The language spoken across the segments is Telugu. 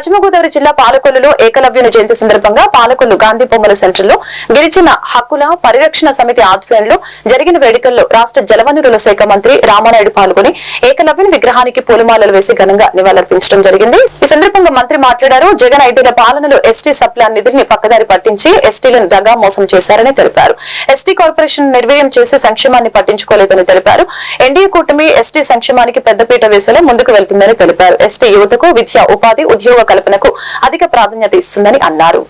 పశ్చిమ గోదావరి జిల్లా పాలకొల్లులో ఏకలవ్యుని జయంతి సందర్భంగా పాలకొల్లు గాంధీ బొమ్మల సెంటర్లో గిరిజన హక్కుల పరిరక్షణ సమితి ఆధ్వర్యంలో జరిగిన వేడుకల్లో రాష్ట్ర జలవనరుల శాఖ మంత్రి రామానాయుడు పాల్గొని ఏకలవ్యుని విగ్రహానికి పూలమాలలు వేసి ఘనంగా నివాళులర్పించడం జరిగింది. ఈ సందర్భంగా మంత్రి మాట్లాడారు. జగన్ 5 ఏళ్ల పాలనలో ఎస్టీ సప్లాన్ నిధుల్ని పక్కదారి పట్టించి ఎస్టీలను దగా మోసం చేశారని తెలిపారు. ఎస్టీ కార్పొరేషన్ నిర్వీర్యం చేసి సంక్షేమాన్ని పట్టించుకోలేదని తెలిపారు. ఎన్డీఏ కూటమి ఎస్టీ సంక్షేమానికి పెద్దపీట వేసేలా ముందుకు వెళ్తుందని తెలిపారు. ఎస్టీ యువతకు విద్య, ఉపాధి, ఉద్యోగ కల్పనకు అధిక ప్రాధాన్యత ఇస్తుందని అన్నారు.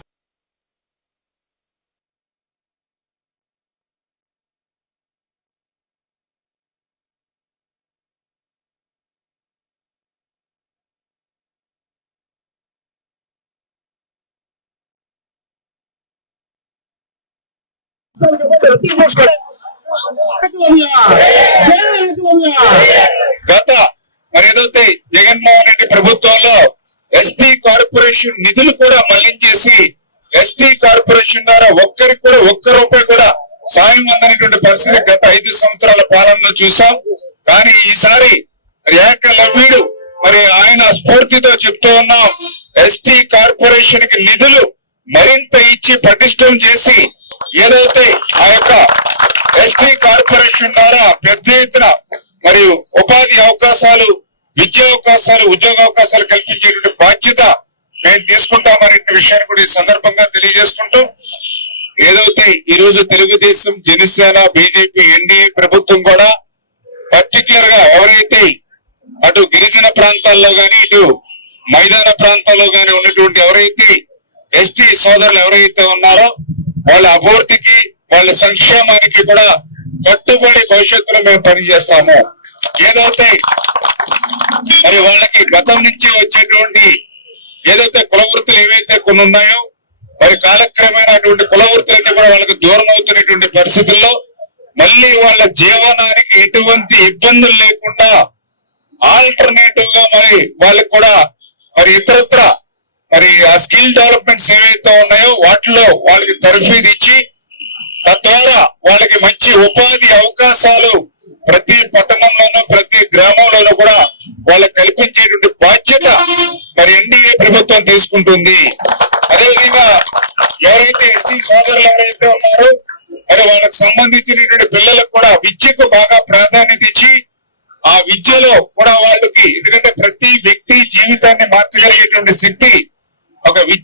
గత మరేదైతే జగన్మోహన్ రెడ్డి ప్రభుత్వంలో ఎస్టీ కార్పొరేషన్ నిధులు కూడా మళ్లించేసి ఎస్టీ కార్పొరేషన్ ద్వారా ఒక్కరికి కూడా ఒక్క రూపాయి కూడా సాయం అందనటువంటి పరిస్థితి గత 5 సంవత్సరాల పాలనలో చూసాం. కానీ ఈసారి ఏకలవ్యుడు మరి ఆయన స్ఫూర్తితో చెప్తూ ఉన్నాం, ఎస్టీ కార్పొరేషన్ కి నిధులు మరింత ఇచ్చి పటిష్టం చేసి ఏదైతే ఆ యొక్క ఎస్టీ కార్పొరేషన్ ద్వారా పెద్ద ఎత్తున మరియు ఉపాధి అవకాశాలు, విద్యా అవకాశాలు, ఉద్యోగ అవకాశాలు కల్పించేటువంటి బాధ్యత మేము తీసుకుంటామనే విషయాన్ని కూడా ఈ సందర్భంగా తెలియజేసుకుంటూ, ఏదైతే ఈ రోజు తెలుగుదేశం, జనసేన, బీజేపీ, ఎన్డీఏ ప్రభుత్వం కూడా పర్టికులర్ గా ఎవరైతే అటు గిరిజన ప్రాంతాల్లో గాని ఇటు మైదాన ప్రాంతాల్లో గాని ఉన్నటువంటి ఎవరైతే ఎస్టీ సోదరులు ఎవరైతే ఉన్నారో వాళ్ళ అభివృద్ధికి, వాళ్ళ సంక్షేమానికి కూడా కట్టుబడి భవిష్యత్తులో మేము పనిచేస్తాము. ఏదైతే మరి వాళ్ళకి గతం నుంచి వచ్చేటువంటి ఏదైతే కుల వృత్తులు ఏవైతే కొన్ని ఉన్నాయో మరి కాలక్రమేణా అటువంటి కుల వృత్తులన్నీ కూడా వాళ్ళకి దూరం అవుతున్నటువంటి పరిస్థితుల్లో మళ్ళీ వాళ్ళ జీవనానికి ఎటువంటి ఇబ్బందులు లేకుండా ఆల్టర్నేటివ్ గా మరి వాళ్ళకి కూడా మరి ఇతరత్ర మరి ఆ స్కిల్ డెవలప్మెంట్స్ ఏవైతే ఉన్నాయో వాటిలో వాళ్ళకి తర్ఫీదు ఇచ్చి తద్వారా వాళ్ళకి మంచి ఉపాధి అవకాశాలు ప్రతి పట్టణంలోనూ ప్రతి గ్రామంలోనూ కూడా వాళ్ళకి కల్పించేటువంటి బాధ్యత మరి ఎన్డీఏ ప్రభుత్వం తీసుకుంటుంది. అదేవిధంగా ఎవరైతే ఎస్టీ సోదరులు ఎవరైతే ఉన్నారో మరి వాళ్ళకి సంబంధించినటువంటి పిల్లలకు కూడా విద్యకు బాగా ప్రాధాన్యత ఇచ్చి ఆ విద్యలో కూడా వాళ్ళకి, ఎందుకంటే ప్రతి వ్యక్తి జీవితాన్ని మార్చగలిగేటువంటి శక్తి ఒక